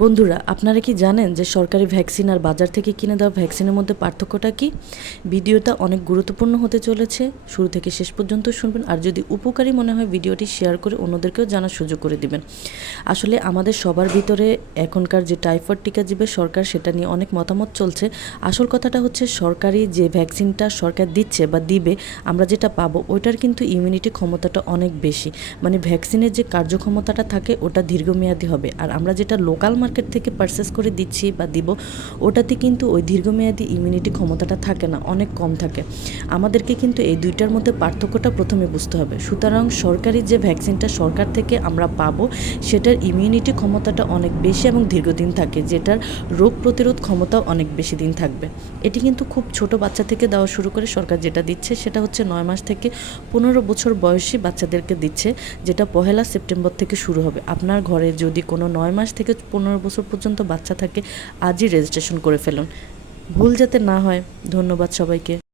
বন্ধুরা, আপনারা কি জানেন যে সরকারি ভ্যাকসিন আর বাজার থেকে কিনে দেওয়া ভ্যাকসিনের মধ্যে পার্থক্যটা কি? ভিডিওটা অনেক গুরুত্বপূর্ণ হতে চলেছে, শুরু থেকে শেষ পর্যন্ত শুনবেন। আর যদি উপকারী মনে হয় ভিডিওটি শেয়ার করে অন্যদেরকেও জানার সুযোগ করে দিবেন। আসলে আমাদের সবার ভিতরে এখনকার যে টাইফয়েড টিকা দিবে সরকার, সেটা নিয়ে অনেক মতামত চলছে। আসল কথাটা হচ্ছে সরকারি যে ভ্যাকসিনটা সরকার দিচ্ছে বা দিবে, আমরা যেটা পাবো ওইটার কিন্তু ইমিউনিটি ক্ষমতাটা অনেক বেশি। মানে ভ্যাকসিনের যে কার্যক্ষমতাটা থাকে ওটা দীর্ঘমেয়াদী হবে, আর আমরা যেটা লোকাল মার্কেট থেকে পারচেস করে দিচ্ছি বা দিব ওটাতে কিন্তু ওই দীর্ঘমেয়াদী ইমিউনিটি ক্ষমতাটা থাকে না, অনেক কম থাকে। আমাদেরকে কিন্তু এই দুইটার মধ্যে পার্থক্যটা প্রথমে বুঝতে হবে। সুতরাং সরকারি যে ভ্যাকসিনটা সরকার থেকে আমরা পাবো সেটার ইমিউনিটি ক্ষমতাটা অনেক বেশি এবং দীর্ঘদিন থাকে, যেটার রোগ প্রতিরোধ ক্ষমতাও অনেক বেশি দিন থাকবে। এটি কিন্তু খুব ছোট বাচ্চা থেকে দেওয়া শুরু করে সরকার যেটা দিচ্ছে সেটা হচ্ছে 9 মাস থেকে 15 বছর বয়সী বাচ্চাদেরকে দিচ্ছে, যেটা 1 সেপ্টেম্বর থেকে শুরু হবে। আপনার ঘরে যদি কোনো 9 মাস থেকে 15 বছর পর্যন্ত বাচ্চা থাকে, আজই রেজিস্ট্রেশন করে ফেলুন, ভুল যাতে না হয়। ধন্যবাদ সবাইকে।